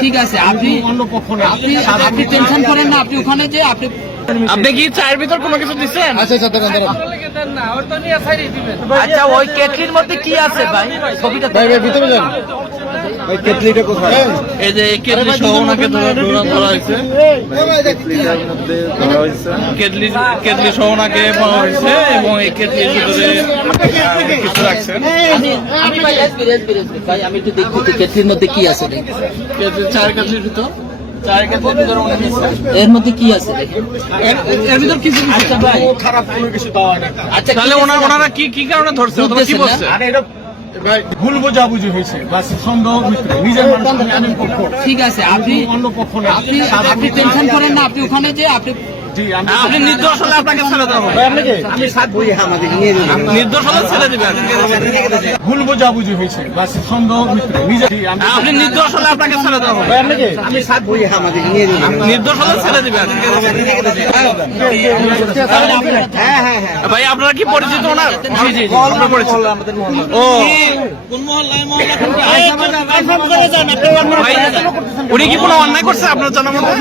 ঠিক আছে, আপনি অন্য পক্ষ না, আপনি টেনশন করেন না, আপনি ওখানে যে আপনি কি চায়ের ভিতর কোনো কিছু দিচ্ছেন? আচ্ছা, ওই কেটলির মধ্যে কি আছে ভাই? ছবিটা ভিতরে যান। কেটলিটা কোথায়? এই যে কেটলি সহ ওনাকে ধরা হয়েছে, কেটলি সহ ওনাকে বলা হয়েছে এবং এই কেটলির ভিতরে কিছু রাখছেন। ভাই আমি একটু দেখবো কেটলির মধ্যে কি আছে, চায়ের কেটলির ভিতর এর মধ্যে কি আছে এর ভিতর কিছু। আচ্ছা ভাই, খারাপ কোনো কিছু পাওয়া না। আচ্ছা, তাহলে ওনারা কি কারণে ধরছে, কি বলছে? ভুল বোঝাবুঝি হয়েছে, সন্দেহ নিজের। ঠিক আছে, আপনি অন্য পক্ষ না, আপনি টেনশন করেন না, আপনি ওখানে যে আপনি নির্দোষ হলে আপনাকে ছেড়ে দেওয়া হবে। আমি নির্দোষ হলে ছেড়ে দিবেন। ভুল বোঝাবুঝি হয়েছে, সন্দেহ নিজের। আপনি নির্দোষ হলে আপনাকে ছেড়ে দেওয়া হবে। আমি নির্দোষ হলে ছেড়ে দিবেন। ভাই আপনারা কি পরিচিত ওনার? ও উনি কি কোনো অন্যায় করছে আপনার জানা মতো?